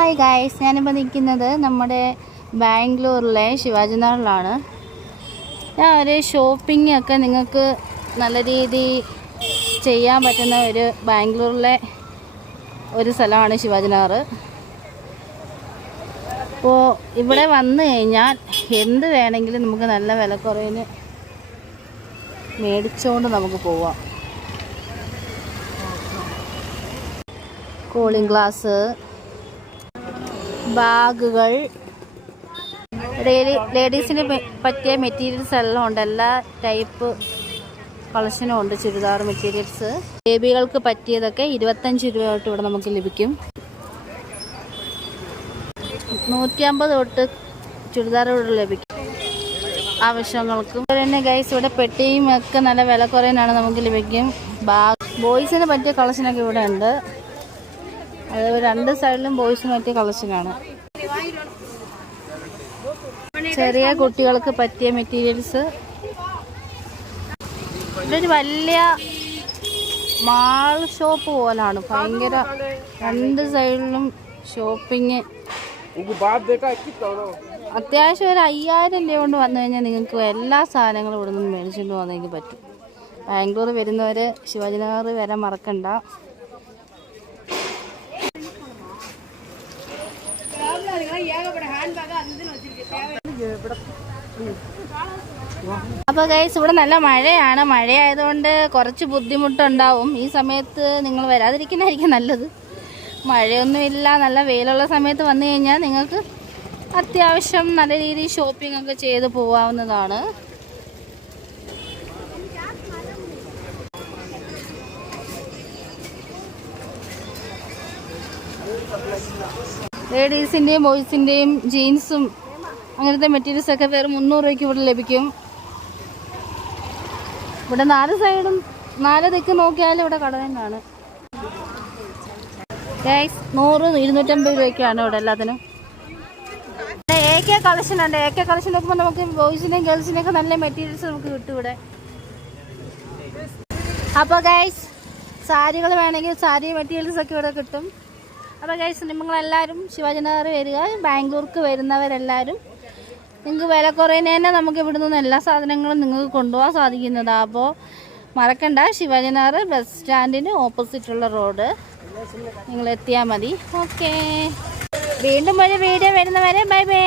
Hi guys, ഞാനിപ്പോൾ നിൽക്കുന്നത് നമ്മുടെ ബാംഗ്ലൂരിലെ ശിവാജിനഗറിലാണ്. ഞാൻ ഒരു ഷോപ്പിംഗ് ഒക്കെ നിങ്ങൾക്ക് നല്ല രീതിയിൽ ചെയ്യാൻ പറ്റുന്ന ഒരു ബാംഗ്ലൂരിലെ ഒരു സ്ഥലമാണ് ശിവാജിനഗർ. അപ്പോൾ ഇവിടെ വന്നു കഴിഞ്ഞാൽ എന്ത് വേണമെങ്കിലും നമുക്ക് നല്ല വിലക്കുറവിന് മേടിച്ചുകൊണ്ട് നമുക്ക് പോവാം. കൂളിംഗ് ഗ്ലാസ്, ബാഗുകൾ, ലേഡീസിന് പറ്റിയ മെറ്റീരിയൽസ് എല്ലാം ഉണ്ട്. എല്ലാ ടൈപ്പ് കളക്ഷനും ഉണ്ട്. ചുരിദാർ മെറ്റീരിയൽസ്, ബേബികൾക്ക് പറ്റിയതൊക്കെ 25 രൂപ തൊട്ട് ഇവിടെ നമുക്ക് ലഭിക്കും. 150 തൊട്ട് ചുരിദാർ ഇവിടെ ലഭിക്കും ആവശ്യങ്ങൾക്കും. അതുപോലെ തന്നെ ഗൈസ്, ഇവിടെ പെട്ടിയും ഒക്കെ നല്ല വില കുറവിനാണ് നമുക്ക് ലഭിക്കും. ബോയ്സിന് പറ്റിയ കളക്ഷനൊക്കെ ഇവിടെ ഉണ്ട്. അത് രണ്ട് സൈഡിലും ബോയ്സിന് പറ്റിയ കളക്ഷനാണ്. ചെറിയ കുട്ടികൾക്ക് പറ്റിയ മെറ്റീരിയൽസ്. ഇതൊരു വലിയ മാൾ ഷോപ്പ് പോലാണ്. ഭയങ്കര രണ്ട് സൈഡിലും ഷോപ്പിങ്. അത്യാവശ്യം ഒരു 5000 രൂപ കൊണ്ട് വന്നു കഴിഞ്ഞാൽ നിങ്ങൾക്ക് എല്ലാ സാധനങ്ങളും ഇവിടെ നിന്ന് മേടിച്ചുകൊണ്ട് വന്നെങ്കിൽ പറ്റും. ബാംഗ്ലൂർ വരുന്നവർ ശിവാജിനഗർ വരാൻ മറക്കണ്ട. അപ്പോൾ ഗൈസ്, ഇവിടെ നല്ല മഴയാണ്. മഴയായതുകൊണ്ട് കുറച്ച് ബുദ്ധിമുട്ടുണ്ടാവും. ഈ സമയത്ത് നിങ്ങൾ വരാതിരിക്കുന്നതായിരിക്കും നല്ലത്. മഴയൊന്നുമില്ല, നല്ല വെയിലുള്ള സമയത്ത് വന്നു കഴിഞ്ഞാൽ നിങ്ങൾക്ക് അത്യാവശ്യം നല്ല രീതിയിൽ ഷോപ്പിംഗ് ഒക്കെ ചെയ്ത് പോവാവുന്നതാണ്. ലേഡീസിൻ്റെയും ബോയ്സിൻ്റെയും ജീൻസും അങ്ങനത്തെ മെറ്റീരിയൽസൊക്കെ വെറും 300 രൂപയ്ക്ക് ഇവിടെ ലഭിക്കും. ഇവിടെ 4 സൈഡും 4 ദിക്ക് നോക്കിയാലും ഇവിടെ കട തന്നെയാണ്. 100, 250 രൂപയ്ക്കാണ് ഇവിടെ എല്ലാത്തിനും. AK കളക്ഷൻ ഉണ്ട്. AK കളക്ഷൻ നോക്കുമ്പോൾ നമുക്ക് ബോയ്സിൻ്റെയും ഗേൾസിൻ്റെയും ഒക്കെ നല്ല മെറ്റീരിയൽസ് നമുക്ക് കിട്ടും ഇവിടെ. അപ്പോൾ ഗൈസ്, സാരികൾ വേണമെങ്കിൽ സാരി മെറ്റീരിയൽസ് ഒക്കെ ഇവിടെ കിട്ടും. അപ്പോൾ ഗൈസ്, നിങ്ങളെല്ലാവരും ശിവാജിനഗർ വരിക. ബാംഗ്ലൂർക്ക് വരുന്നവരെല്ലാവരും നിങ്ങൾക്ക് വില കുറയുന്നതിന് തന്നെ നമുക്ക് ഇവിടെ നിന്ന് എല്ലാ സാധനങ്ങളും നിങ്ങൾക്ക് കൊണ്ടുപോകാൻ സാധിക്കുന്നതാണ്. അപ്പോൾ മറക്കണ്ട, ശിവാജിനഗർ ബസ് സ്റ്റാൻഡിന് ഓപ്പോസിറ്റുള്ള റോഡ് നിങ്ങൾ എത്തിയാൽ മതി. ഓക്കെ, വീണ്ടും ഒരു വീഡിയോ വരുന്നവരെ ബൈ ബൈ.